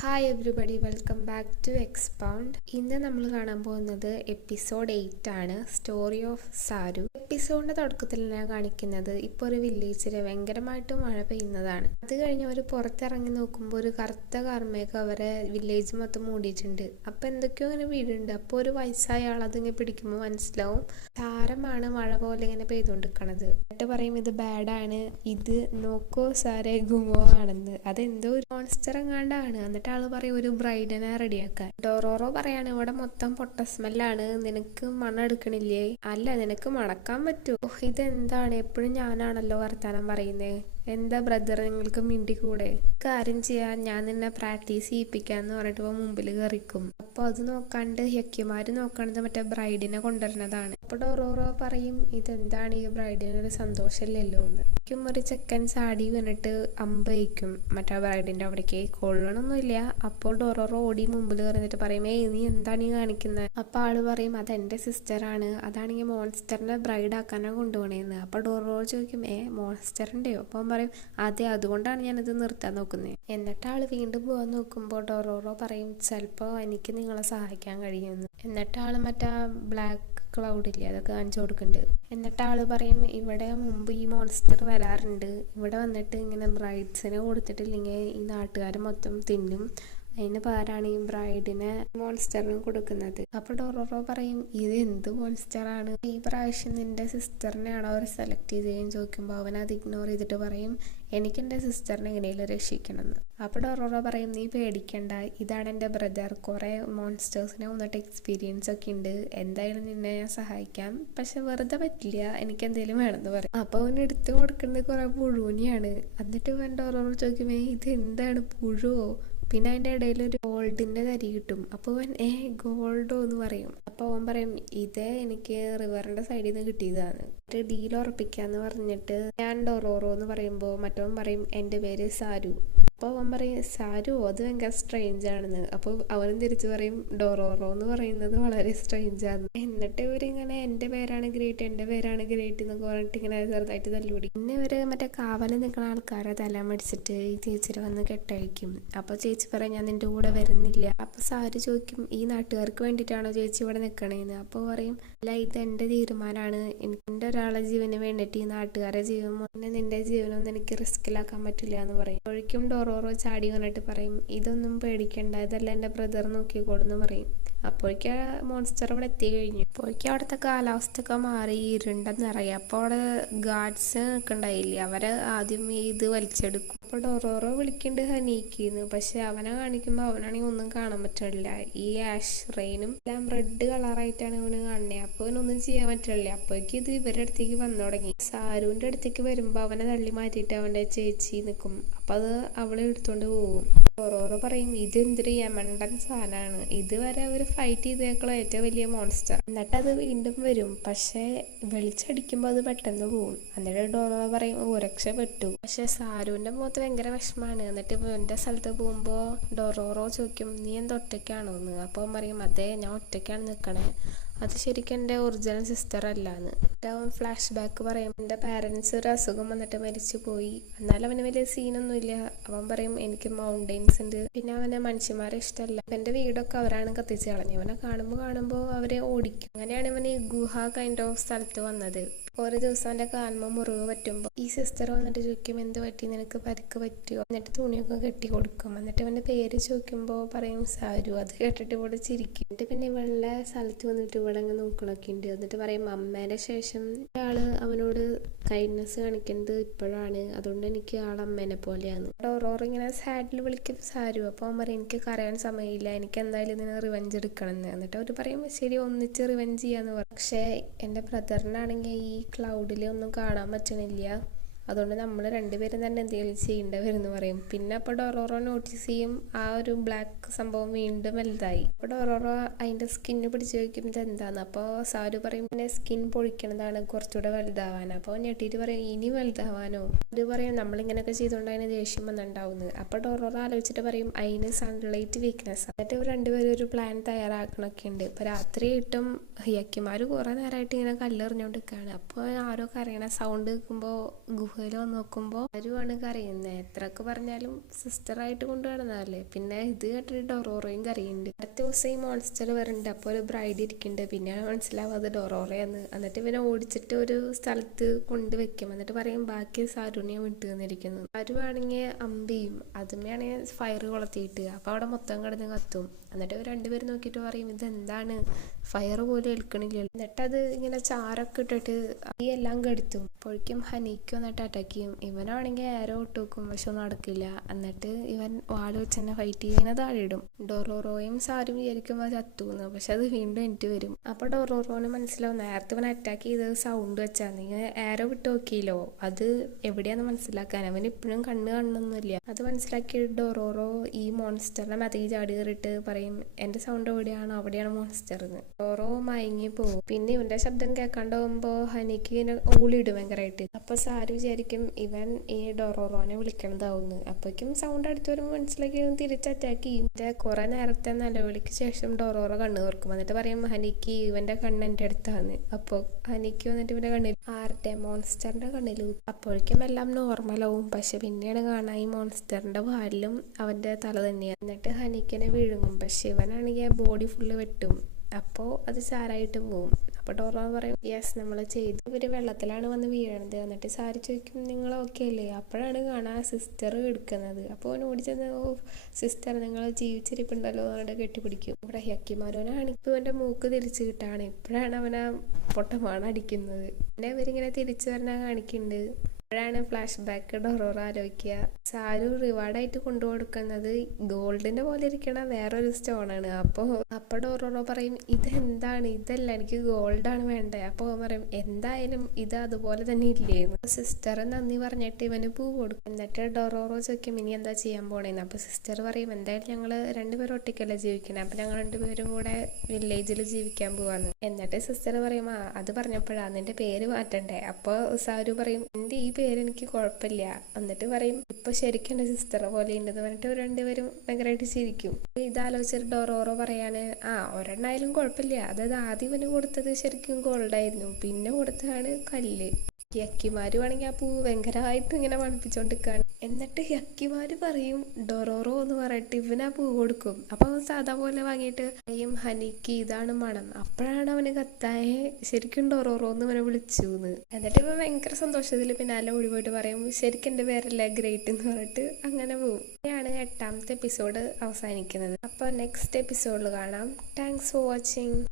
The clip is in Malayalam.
Hi everybody, welcome back to Expound. ഇന്ന് നമ്മൾ കാണാൻ പോകുന്നത് എപ്പിസോഡ് 8 ആണ്, സ്റ്റോറി ഓഫ് സാരു. എപ്പിസോഡിന്റെ തുടക്കത്തിൽ ഞാൻ കാണിക്കുന്നത് ഇപ്പോൾ ഒരു വില്ലേജിൽ ഭയങ്കരമായിട്ട് മഴ പെയ്യുന്നതാണ്. അത് കഴിഞ്ഞ് അവർ പുറത്തിറങ്ങി നോക്കുമ്പോൾ ഒരു കറുത്ത കാർമേഘം അവരെ വില്ലേജ് മൊത്തം മൂടിയിട്ടുണ്ട്. അപ്പൊ എന്തൊക്കെയോ ഇങ്ങനെ വീടുണ്ട്. അപ്പോൾ ഒരു വയസ്സായ ആൾ അതിങ്ങനെ പിടിക്കുമ്പോൾ മനസ്സിലാവും താരമാണ് മഴ പോലെ ഇങ്ങനെ പെയ്തുകൊണ്ടിരിക്കണത്. എന്നിട്ട് പറയും ഇത് ബാഡാണ്, ഇത് നോക്കോ സാരേ ഗുമോ ആണെന്ന്. അതെന്തോ ഒരു മോൺസ്റ്റർ എങ്ങാണ്ടാണ്. എന്നിട്ട് ആള് പറയും ഒരു ബ്രൈഡിനെ റെഡിയാക്കാൻ. ഡോറോറോ പറയാണ് ഇവിടെ മൊത്തം പൊട്ട സ്മെല്ലാണ്, നിനക്ക് മണ്ണെടുക്കണില്ലേ? അല്ല, നിനക്ക് മണക്കാൻ പറ്റുമോ? ഇതെന്താണ്, എപ്പോഴും ഞാനാണല്ലോ വർത്താനം പറയുന്നേ. എന്താ ബ്രദർ, നിങ്ങൾക്ക് മിണ്ടിക്കൂടെ? കാര്യം ചെയ്യാൻ ഞാൻ നിന്നെ പ്രാക്ടീസ് ചെയ്യിപ്പിക്കാന്ന് പറഞ്ഞിട്ട് മുമ്പിൽ കയറിക്കും. അപ്പൊ അത് നോക്കാണ്ട് യക്കിമാര് നോക്കണത് മറ്റേ ബ്രൈഡിനെ കൊണ്ടുവരുന്നതാണ്. അപ്പൊ ഡോറോറോ പറയും ഇതെന്താണ്, ഈ ബ്രൈഡിനൊരു സന്തോഷമില്ലല്ലോ എന്ന്. ഒരു ചെക്കൻ സാടി വീണിട്ട് അമ്പ് വയ്ക്കും മറ്റേ ബ്രൈഡിന്റെ അവിടേക്ക്. കൊള്ളണമൊന്നുമില്ല. അപ്പോൾ ഡോറോറോ ഓടി മുമ്പിൽ കയറിന്നിട്ട് പറയും നീ എന്താണ് ഈ കാണിക്കുന്നത്? അപ്പൊ ആള് പറയും അതെന്റെ സിസ്റ്ററാണ്, അതാണെങ്കിൽ മോൺസ്റ്ററിനെ ബ്രൈഡ് ആക്കാനാണ് കൊണ്ടുപോകണേന്ന്. അപ്പൊ ഡോറോറോ ചോദിക്കും മോൺസ്റ്ററിന്റെയോ? അപ്പം പറയും അതെ, അതുകൊണ്ടാണ് ഞാനിത് നിർത്താൻ നോക്കുന്നത്. എന്നിട്ട് ആള് വീണ്ടും പോകാൻ നോക്കുമ്പോൾ ഡോറോറോ പറയും ചിലപ്പോൾ എനിക്ക് നിങ്ങളെ സഹായിക്കാൻ കഴിയുമെന്ന്. എന്നിട്ട് ആള് മറ്റേ ബ്ലാക്ക് ക്ലൗഡ് ഇല്ലേ, അതൊക്കെ കാണിച്ചു കൊടുക്കുന്നുണ്ട്. എന്നിട്ട് ആള് പറയും ഇവിടെ മുമ്പ് ഈ മോൺസ്റ്റർ വരാറുണ്ട്, ഇവിടെ വന്നിട്ട് ഇങ്ങനെ ബ്രൈഡ്സിനെ കൊടുത്തിട്ടില്ലെങ്കിൽ ഈ നാട്ടുകാർ മൊത്തം തിന്നും, അതിന് പകരമാണ് ഈ ബ്രൈഡിനെ മോൺസ്റ്ററിന് കൊടുക്കുന്നത്. അപ്പൊ ഡോറോറോ പറയും ഇത് എന്ത് മോൺസ്റ്ററാണ്, ഈ പ്രാവശ്യം നിന്റെ സിസ്റ്ററിനെയാണോ അവർ സെലക്ട് ചെയ്തതെന്ന് ചോദിക്കുമ്പോൾ അവൻ അത് ഇഗ്നോർ ചെയ്തിട്ട് പറയും എനിക്ക് എൻ്റെ സിസ്റ്ററിനെ എങ്ങനെയും രക്ഷിക്കണമെന്ന്. അപ്പോൾ ഡോറോറോ പറയും നീ പേടിക്കണ്ട, ഇതാണ് എൻ്റെ ബ്രദർ, കുറേ മോൺസ്റ്റേഴ്സിനെ വന്നിട്ട് എക്സ്പീരിയൻസ് ഒക്കെ ഉണ്ട്, എന്തായാലും നിന്നെ ഞാൻ സഹായിക്കാം, പക്ഷെ വെറുതെ പറ്റില്ല, എനിക്ക് എന്തെങ്കിലും വേണമെന്ന് പറയും. അപ്പോൾ അവൻ എടുത്തു കൊടുക്കുന്നത് കുറേ പുഴുവിനെയാണ്. എന്നിട്ട് അവൻ ഡോറോറോ ചോദിക്കുമേ ഇത് എന്താണ്, പുഴുവോ? പിന്നെ അതിൻ്റെ ഇടയിൽ ഒരു ഗോൾഡിൻ്റെ തരി കിട്ടും. അപ്പോൾ അവൻ ഗോൾഡോ എന്ന് പറയും. അപ്പോൾ അവൻ പറയും ഇതേ എനിക്ക് റിവറിൻ്റെ സൈഡിൽ നിന്ന് കിട്ടിയതാണ്, ഡീൽ ഉറപ്പിക്കാന്ന് പറഞ്ഞിട്ട് ഞാൻ ഡോറോറോ എന്ന് പറയുമ്പോൾ മറ്റവൻ പറയും എൻ്റെ പേര് സാരു. അപ്പോൾ അവൻ പറയും സാരു, അത് ഭയങ്കര സ്ട്രേഞ്ച് ആണെന്ന്. അപ്പോൾ അവനും തിരിച്ചു പറയും ഡോറോറോ എന്ന് പറയുന്നത് വളരെ സ്ട്രേഞ്ച് ആണ്. എന്നിട്ട് ഇവരിങ്ങനെ എൻ്റെ പേരാണ് ഗ്രേറ്റ്, എൻ്റെ പേരാണ് ഗ്രേറ്റ് എന്നൊക്കെ പറഞ്ഞിട്ട് ഇങ്ങനെ ചെറുതായിട്ട് തല്ലുപിടി. പിന്നെ ഇവര് മറ്റേ കാവലിൽ നിൽക്കുന്ന ആൾക്കാരെ തല മടിച്ചിട്ട് ഈ ചേച്ചിയുടെ വന്ന് കെട്ടഴിക്കും. അപ്പോൾ ചേച്ചി പറയും ഞാൻ നിൻ്റെ കൂടെ വരുന്നില്ല. അപ്പോൾ സാരു ചോദിക്കും ഈ നാട്ടുകാർക്ക് വേണ്ടിയിട്ടാണോ ചേച്ചി ഇവിടെ നിൽക്കണേന്ന്? അപ്പോൾ പറയും അല്ല, ഇത് എൻ്റെ തീരുമാനമാണ്, എൻ്റെ ഒരാളെ ജീവന് വേണ്ടിയിട്ട് ഈ നാട്ടുകാരെ ജീവൻ മുന്നേ നിൻ്റെ ജീവനൊന്നും എനിക്ക് റിസ്കിലാക്കാൻ പറ്റില്ല എന്ന് പറയും. ഒഴിക്കും ഡോറോറോ ചാടി വന്നിട്ട് പറയും ഇതൊന്നും പേടിക്കണ്ട, ഇതല്ല എൻ്റെ ബ്രദർ നോക്കിക്കോടെന്ന് പറയും. അപ്പോഴേക്ക് മോൺസ്റ്റർ അവിടെ എത്തി കഴിഞ്ഞു. അപ്പോഴേക്ക് അവിടുത്തെ കാലാവസ്ഥ ഒക്കെ മാറി ഇരുണ്ടെന്നറിയാം. അപ്പോൾ അവിടെ ഗാർഡ്സ് നിൽക്കണ്ടായില്ലേ, അവരെ ആദ്യം ഇത് വലിച്ചെടുക്കും. അപ്പോൾ ഡോറോറോ വിളിക്കുന്നുണ്ട് ഹനീക്കിന്ന്, പക്ഷെ അവനെ കാണിക്കുമ്പോൾ അവനാണെങ്കിൽ ഒന്നും കാണാൻ പറ്റില്ല. ഈ ആഷ് റെയിനും എല്ലാം റെഡ് കളറായിട്ടാണ് അവന് കാണുന്നത്. അപ്പോൾ അവനൊന്നും ചെയ്യാൻ പറ്റില്ല. അപ്പോഴേക്ക് ഇത് ഇവരുടെ അടുത്തേക്ക് വന്നു തുടങ്ങി. സാരുവിൻ്റെ അടുത്തേക്ക് വരുമ്പോൾ അവനെ തള്ളി മാറ്റിയിട്ട് അവൻ്റെ ചേച്ചി നിൽക്കും. അപ്പം അത് അവളെ എടുത്തോണ്ട് പോകും. ഡോറോറോ പറയും ഇതെന്തൊരു യമണ്ടൻ സാധനമാണ്, ഇതുവരെ അവർ ഫൈറ്റ് ചെയ്തേക്കുള്ള ഏറ്റവും വലിയ മോൺസ്റ്റർ. എന്നിട്ട് അത് വീണ്ടും വരും, പക്ഷെ വെളിച്ചടിക്കുമ്പോൾ അത് പെട്ടെന്ന് പോകും. എന്നിട്ട് ഡോറോറോ പറയും രക്ഷപ്പെട്ടു. പക്ഷെ സാരുവിൻ്റെ മുഖത്ത് ഭയങ്കര വിഷമാണ്. എന്നിട്ട് എൻ്റെ സ്ഥലത്ത് പോകുമ്പോൾ ഡോറോറോ ചോദിക്കും നീ എന്താ ഒറ്റയ്ക്കാണോ എന്ന്? അപ്പോൾ പറയും അതെ, ഞാൻ ഒറ്റയ്ക്കാണ് നിൽക്കണേ, അത് ശരിക്കും എൻ്റെ ഒറിജിനൽ സിസ്റ്റർ അല്ലാന്ന്. അവൻ ഫ്ലാഷ് ബാക്ക് പറയും എൻ്റെ പാരൻസ് ഒരു അസുഖം വന്നിട്ട് മരിച്ചു പോയി, എന്നാലും അവന് വലിയ സീനൊന്നുമില്ല. അവൻ പറയും എനിക്ക് മൗണ്ടെയിൻസ് ഉണ്ട്, പിന്നെ അവന് മനുഷ്യന്മാരെ ഇഷ്ടമല്ല, എൻ്റെ വീടൊക്കെ അവരാണ് കത്തിച്ച് കളഞ്ഞു. അവനെ കാണുമ്പോൾ അവരെ ഓടിക്കും. അങ്ങനെയാണ് ഇവൻ ഈ ഗുഹ കൈൻഡ് ഓഫ് സ്ഥലത്ത് വന്നത്. ഓരോ ദിവസം എൻ്റെ കാൽമ മുറിവ് പറ്റുമ്പോൾ ഈ സിസ്റ്റർ വന്നിട്ട് ചോദിക്കും എന്ത് പറ്റി, നിനക്ക് പരിക്ക് പറ്റുമോ? എന്നിട്ട് തുണിയൊക്കെ കെട്ടി കൊടുക്കും. എന്നിട്ട് അവൻ്റെ പേര് ചോദിക്കുമ്പോൾ പറയും സാരു. അത് കേട്ടിട്ട് ഇവിടെ ചിരിക്കും. എന്നിട്ട് പിന്നെ ഇവളുടെ സ്ഥലത്ത് വന്നിട്ട് ഇവിടെ അങ്ങ് നോക്കണൊക്കെ ഉണ്ട്. എന്നിട്ട് പറയും അമ്മേൻ്റെ ശേഷം ആള് അവനോട് കൈൻഡ്നെസ് കാണിക്കുന്നത് ഇപ്പോഴാണ്, അതുകൊണ്ട് എനിക്ക് ആളമ്മേനെ പോലെയാണ്. ഡോറോറോ ഇങ്ങനെ സാഡിൽ വിളിക്കും സാരു. അപ്പോൾ അവൻ പറയും എനിക്ക് കരയാൻ സമയമില്ല, എനിക്ക് എന്തായാലും ഇതിന് റിവെഞ്ച് എടുക്കണമെന്ന്. എന്നിട്ട് അവർ പറയും ശരി ഒന്നിച്ച് റിവെഞ്ച് ചെയ്യാന്ന് പറയും. പക്ഷേ എൻ്റെ ബ്രദറിനാണെങ്കിൽ ഈ ക്ലൗഡിൽ ഒന്നും കാണാൻ പറ്റണില്ല, അതുകൊണ്ട് നമ്മൾ രണ്ടുപേരും തന്നെ എന്തെങ്കിലും ചെയ്യേണ്ടി വരുമെന്ന് പറയും. പിന്നെ അപ്പോൾ ഡോറോറോ നോട്ടീസ് ചെയ്യും ആ ഒരു ബ്ലാക്ക് സംഭവം വീണ്ടും വലുതായി. അപ്പോൾ ഡോറോറോ അതിൻ്റെ സ്കിന്ന് പിടിച്ച് വയ്ക്കും ഇതെന്താന്ന്. അപ്പോൾ സാരു പറയും പിന്നെ സ്കിൻ പൊളിക്കണതാണ് കുറച്ചുകൂടെ വലുതാവാൻ. അപ്പോൾ ഞെട്ടിയിട്ട് പറയും ഇനി വലുതാവാനോ? അത് പറയും നമ്മളിങ്ങനെയൊക്കെ ചെയ്തുകൊണ്ട് അതിന് ദേഷ്യം വന്നിട്ടുണ്ടാവുന്നത്. അപ്പോൾ ഡോറോറോ ആലോചിച്ചിട്ട് പറയും അതിന് സൺലൈറ്റ് വീക്ക്നെസ്. എന്നിട്ട് രണ്ടുപേരും ഒരു പ്ലാൻ തയ്യാറാക്കണൊക്കെ ഉണ്ട്. ഇപ്പോൾ രാത്രി കിട്ടും യക്കിമാർ കുറേ നേരമായിട്ട് ഇങ്ങനെ കല്ലെറിഞ്ഞുകൊണ്ടിരിക്കുകയാണ്. അപ്പോൾ ആരോ കരയണ സൗണ്ട് കേൾക്കുമ്പോൾ ഗുഹ ഗുഹയിൽ വന്ന് നോക്കുമ്പോൾ ആരുമാണ് കരയുന്നത്. എത്രയൊക്കെ പറഞ്ഞാലും സിസ്റ്ററായിട്ട് കൊണ്ടു നടന്നതല്ലേ. പിന്നെ ഇത് കേട്ടിട്ട് ഡൊറോറയും കരയുന്നുണ്ട്. അടുത്ത ദിവസം ഈ മോൺസ്റ്റർ വരുന്നുണ്ട്. അപ്പോൾ ഒരു ബ്രൈഡ് ഇരിക്കുന്നുണ്ട്. പിന്നെയാണ് മനസ്സിലാവാതെ ഡൊറോറയെന്ന്. എന്നിട്ട് ഇവനെ ഓടിച്ചിട്ട് ഒരു സ്ഥലത്ത് കൊണ്ടുവെക്കും. എന്നിട്ട് പറയും ബാക്കി സാരുവിനെ വിട്ടു തന്നിരിക്കുന്നു. സാരുവാണെങ്കിൽ അമ്പിയും അതുമ്മയാണെങ്കിൽ ഫയർ കൊളത്തിയിട്ട് അപ്പോൾ അവിടെ മൊത്തം കിടന്ന് കത്തും. എന്നിട്ട് ഇവർ രണ്ടുപേരും നോക്കിയിട്ട് പറയും ഇതെന്താണ് ഫയർ പോലും ഏൽക്കണില്ല. എന്നിട്ടത് ഇങ്ങനെ ചാരൊക്കെ ഇട്ടിട്ട് ഈ എല്ലാം കെടുത്തും. അപ്പോഴേക്കും ഹനീക്ക് വന്നിട്ട് അറ്റാക്ക് ചെയ്യും. ഇവനാണെങ്കിൽ ആരോ ഇട്ട് വെക്കും, പക്ഷെ ഒന്നും നടക്കില്ല. എന്നിട്ട് ഇവൻ വാള് വെച്ച് തന്നെ ഫൈറ്റ് ചെയ്യുന്ന താഴെ ഇടും. ഡൊറോറോയും സാരും വിചാരിക്കും അത് ചത്തുന്ന്, പക്ഷെ അത് വീണ്ടും എനിക്ക് വരും. അപ്പൊ ഡൊറോറോന് മനസ്സിലാവും നേരത്തെ ഇവൻ അറ്റാക്ക് ചെയ്തത് സൗണ്ട് വെച്ചാ. നിങ്ങൾ ആരോ വിട്ട് നോക്കിയില്ലോ, അത് എവിടെയാന്ന് മനസ്സിലാക്കാൻ. അവൻ ഇപ്പോഴും കണ്ണ് കാണുന്നൊന്നുമില്ല. അത് മനസ്സിലാക്കി ഡൊറോറോ ഈ മോൺസ്റ്ററിനെ മതി ചാടി കയറിയിട്ട് പറയും എന്റെ സൗണ്ട് എവിടെയാണോ അവിടെയാണ് മോൺസ്റ്റർ എന്ന്. ഡൊറോ മയങ്ങി പോകും. പിന്നെ ഇവന്റെ ശബ്ദം കേൾക്കാണ്ടാവുമ്പോ ഹനിക്ക് ഇങ്ങനെ ഓളിയിടും ഭയങ്കരമായിട്ട്. അപ്പൊ സാര് വിചാരിക്കും ഇവൻ ഈ ഡൊറോറോനെ വിളിക്കണതാവുന്നു. അപ്പോഴേക്കും സൗണ്ട് അടുത്ത് വരുമ്പോൾ മനസ്സിലാക്കി തിരിച്ച് അറ്റാക്ക് ചെയ്യും. കുറെ നേരത്തെ നിലവിളിക്ക് ശേഷം ഡൊറോറോ കണ്ണ് തുറക്കും. എന്നിട്ട് പറയും ഹനിക്ക് ഇവന്റെ കണ്ണ് എന്റെ അടുത്താന്ന്. അപ്പൊ ഹനിക്ക് വന്നിട്ട് ഇവന്റെ കണ്ണിൽ ആരുടെ മോൺസ്റ്ററിന്റെ കണ്ണിൽ. അപ്പോഴേക്കും എല്ലാം നോർമലാവും. പക്ഷെ പിന്നെയാണ് കാണാൻ ഈ മോൺസ്റ്ററിന്റെ വാലിലും അവന്റെ തല തന്നെയാണ്. എന്നിട്ട് ഹനിക്കനെ വിഴുങ്ങും. പക്ഷെ ഇവനാണെങ്കിൽ ബോഡി ഫുള്ള് വെട്ടും. അപ്പോൾ അത് സാരായിട്ട് പോവും. അപ്പോൾ ഡോറ പറയും യെസ് നമ്മൾ ചെയ്തു. ഇവർ വെള്ളത്തിലാണ് വന്ന് വീഴണത്. എന്നിട്ട് സാരി ചോദിക്കും നിങ്ങൾ ഓക്കെ അല്ലേ. അപ്പോഴാണ് കാണാൻ സിസ്റ്റർ എടുക്കുന്നത്. അപ്പോൾ അവൻ ഓടിച്ചെന്ന് ഓ സിസ്റ്റർ നിങ്ങൾ ജീവിച്ചിരിപ്പുണ്ടല്ലോ അവരുടെ കെട്ടിപ്പിടിക്കും. ഇവിടെ ഹക്കിമാരോനാണ് ഇപ്പോൾ അവൻ്റെ മൂക്ക് തിരിച്ചു കിട്ടാണ്. ഇപ്പോഴാണ് അവനെ പൊട്ടമാണ് അടിക്കുന്നത്. പിന്നെ ഇവരിങ്ങനെ തിരിച്ചു വരാൻ കാണിക്കുന്നുണ്ട്. അപ്പോഴാണ് ഫ്ലാഷ് ബാക്ക് ഡൊറോറ ആലോചിക്കുക സാരു റിവാർഡായിട്ട് കൊണ്ടുകൊടുക്കുന്നത് ഗോൾഡിന്റെ പോലെ ഇരിക്കണ വേറൊരു സ്റ്റോണാണ്. അപ്പോൾ ഡൊറോറോ പറയും ഇതെന്താണ്, ഇതല്ല എനിക്ക് ഗോൾഡാണ് വേണ്ടത്. അപ്പോൾ പറയും എന്തായാലും ഇത് അതുപോലെ തന്നെ ഇല്ലേന്ന്. സിസ്റ്റർ നന്ദി പറഞ്ഞിട്ട് ഇവന് പൂ കൊടുക്കും. എന്നിട്ട് ഡൊറോറോ ചോദിക്കും ഇനി എന്താ ചെയ്യാൻ പോണേന്ന്. അപ്പോൾ സിസ്റ്റർ പറയും എന്തായാലും ഞങ്ങൾ രണ്ടുപേരും ഒറ്റയ്ക്കല്ലേ ജീവിക്കണേ, അപ്പോൾ ഞങ്ങൾ രണ്ടുപേരും കൂടെ വില്ലേജിൽ ജീവിക്കാൻ പോവാന്ന്. എന്നിട്ട് സിസ്റ്റർ പറയും അത് പറഞ്ഞപ്പോഴാണ് നിന്റെ പേര് മാറ്റണ്ടേ. അപ്പോൾ സാരു പറയും എൻ്റെ ഈ പേര് എനിക്ക് കുഴപ്പമില്ല. എന്നിട്ട് പറയും ഇപ്പൊ ശരിക്കും എൻ്റെ സിസ്റ്ററെ പോലെ ഉണ്ടെന്ന് പറഞ്ഞിട്ട് രണ്ടുപേരും ഭയങ്കരമായിട്ട് ചിരിക്കും. ഇതാലോചിച്ചിട്ട് ഡൊറോറോ പറയാണ് ഒരെണ്ണായാലും കുഴപ്പമില്ല. അതായത് ആദ്യം ഇവന് കൊടുത്തത് ശരിക്കും ഗോൾഡായിരുന്നു, പിന്നെ കൊടുത്തതാണ് കല്ല്. യക്കിമാര് വേണമെങ്കിൽ ആ പൂ ഭയങ്കരമായിട്ട് ഇങ്ങനെ മണപ്പിച്ചോണ്ടിരിക്കാണ്. എന്നിട്ട് യക്കിമാര് പറയും ഡൊറോറോ എന്ന് പറഞ്ഞിട്ട് ഇവനാ പൂ കൊടുക്കും. അപ്പൊ അവൻ സാധാ പോലെ വാങ്ങിയിട്ട് പറയും ഹനിക്ക് ഇതാണ് മണം. അപ്പോഴാണ് അവന് കത്തായെ ശരിക്കും ഡൊറോറോ എന്ന് അവനെ വിളിച്ചു എന്ന്. എന്നിട്ട് ഇവൻ ഭയങ്കര സന്തോഷത്തിൽ പിന്നാലെ ഓടി പോയിട്ട് പറയും ശരിക്കും എൻ്റെ പേരല്ലേ ഗ്രേറ്റ് എന്ന് പറഞ്ഞിട്ട് അങ്ങനെ പോകും. ഇങ്ങനെയാണ് 8ാമത്തെ എപ്പിസോഡ് അവസാനിക്കുന്നത്. അപ്പോൾ നെക്സ്റ്റ് എപ്പിസോഡിൽ കാണാം. Thanks for watching.